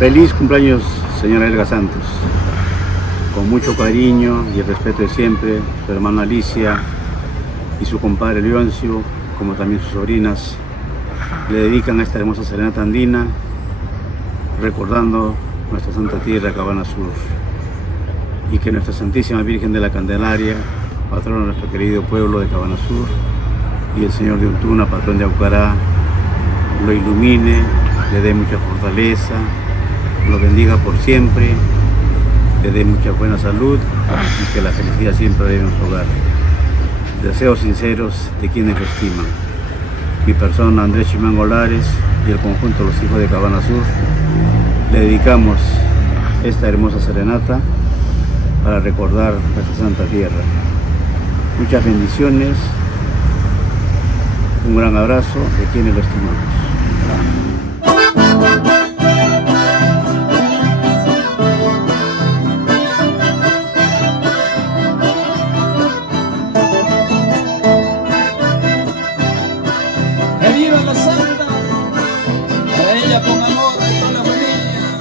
Feliz cumpleaños, señora Elga Santos. Con mucho cariño y el respeto de siempre, su hermana Alicia y su compadre Leoncio, como también sus sobrinas, le dedican a esta hermosa serenata andina, recordando nuestra Santa Tierra, Cabana Sur, y que nuestra Santísima Virgen de la Candelaria, patrona de nuestro querido pueblo de Cabana Sur, y el Señor de Untuna, patrón de Aucará, lo ilumine, le dé mucha fortaleza, lo bendiga por siempre, le dé mucha buena salud y que la felicidad siempre dé en su hogar. Deseos sinceros de quienes lo estiman. Mi persona, Andrés Chimán Olares, y el conjunto de los hijos de Cabana Sur, le dedicamos esta hermosa serenata para recordar nuestra Santa Tierra. Muchas bendiciones, un gran abrazo de quienes lo estimamos. ¡Que viva la Santa! A ella con amor de toda la familia.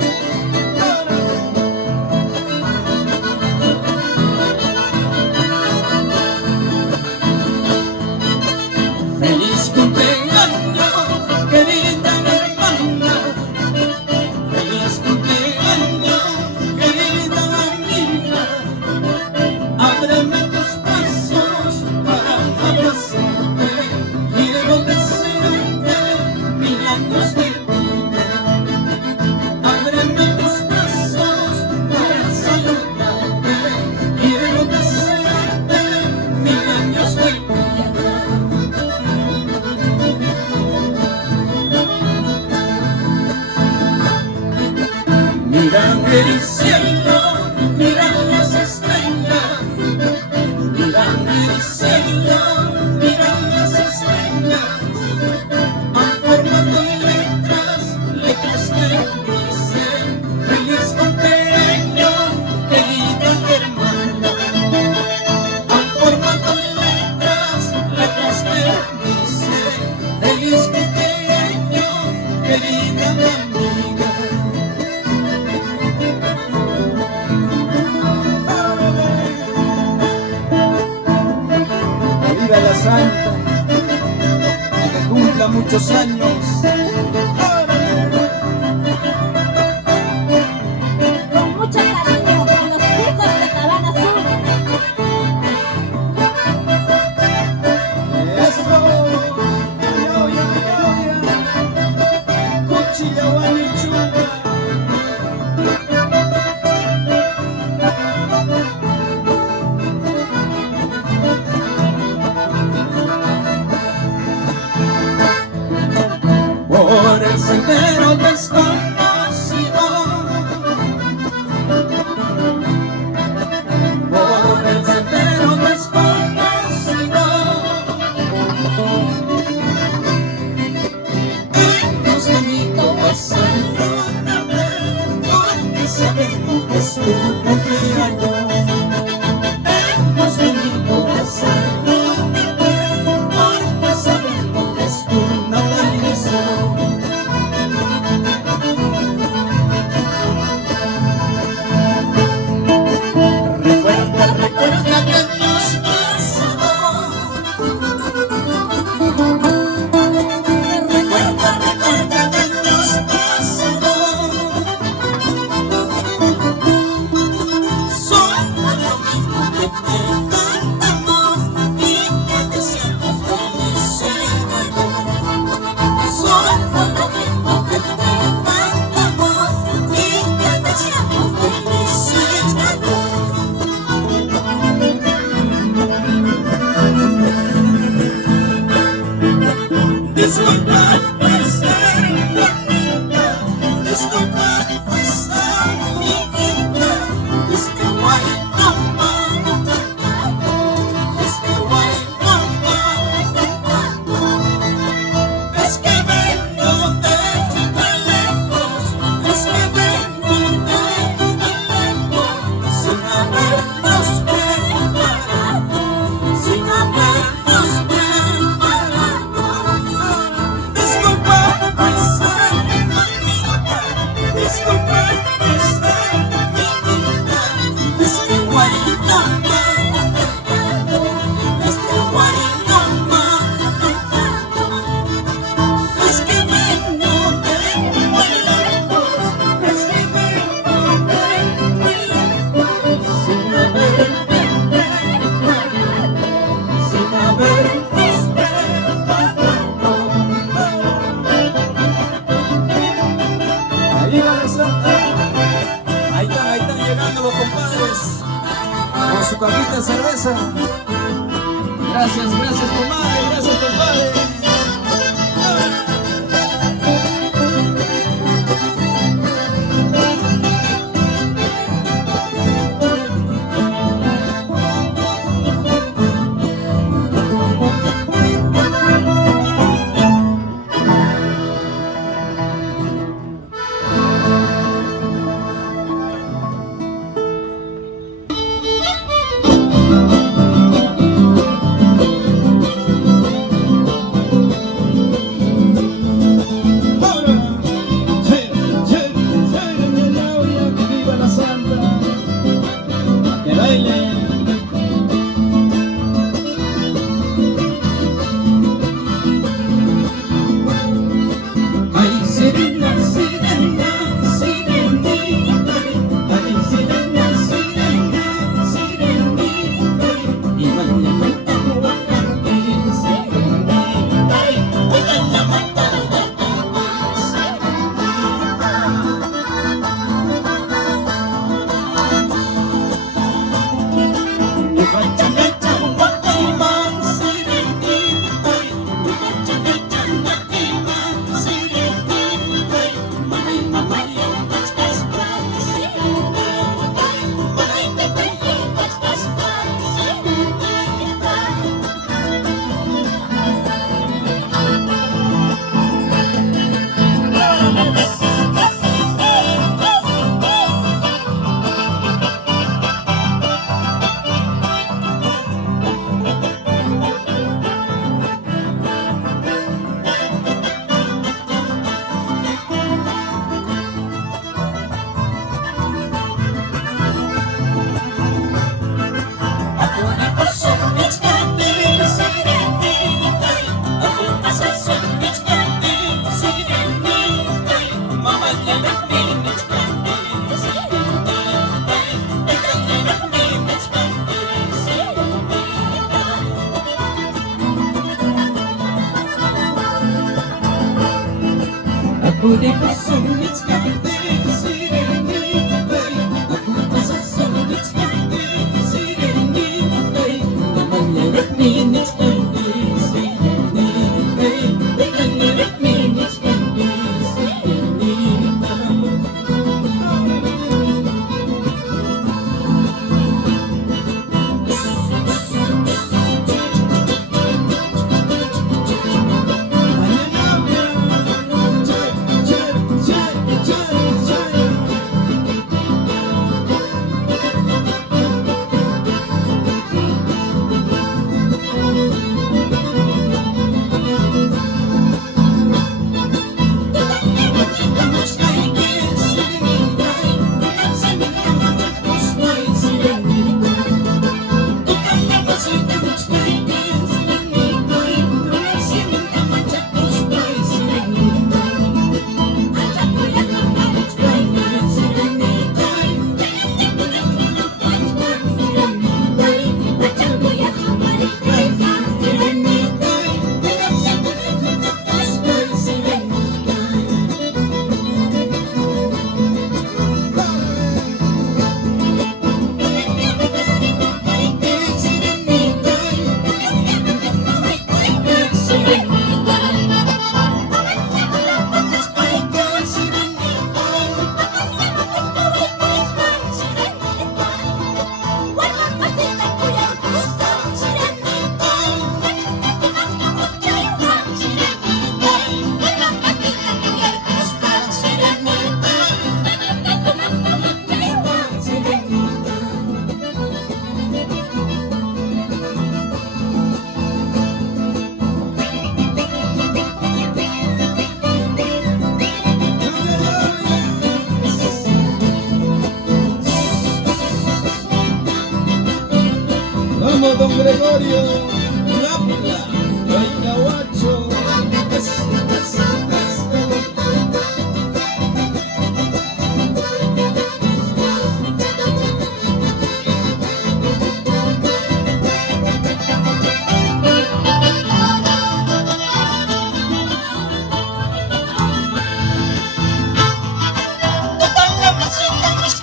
¡Feliz cumpleaños, querida hermana! ¡Feliz cumpleaños, querida amiga! Ábreme tus brazos para abrazarte y de donde mira el cielo, mira las estrellas, mira el cielo, mira las estrellas, han formado letras que dicen feliz cumpleaños, querida hermana. Han formado letras que dicen feliz cumpleaños, querida amiga. Viva la Santa, y que cumpla muchos años. Con mucho cariño, con los hijos de Cabana Sur. Eso, cuchilla, guanichuga. Por el sendero desconocido, por el sendero desconocido, hemos venido pasando, porque sabemos que es tu cumpleaños. Hemos venido pasando, porque sabemos que es tu natalicio. Recuerda que años pasados. Recuerda que años pasados. Somos lo mismo que te cantamos y que te sientas feliz en amor. Somos lo mismo que te cantamos y que te sientas feliz en amor. Disculpa por ser bonita, disculpa por ser niñita, es que guay mamá, es que guay mamá, es que vengo de lejos, es que vengo de lejos, sin habernos preparado, sin habernos preparado. Disculpa por ser bonita, disculpa. su cajita de cerveza. Gracias, gracias comadre, gracias compadre. Vamos, don Gregorio, Lapla, Guacho. Toda la música, los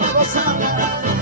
la gozada.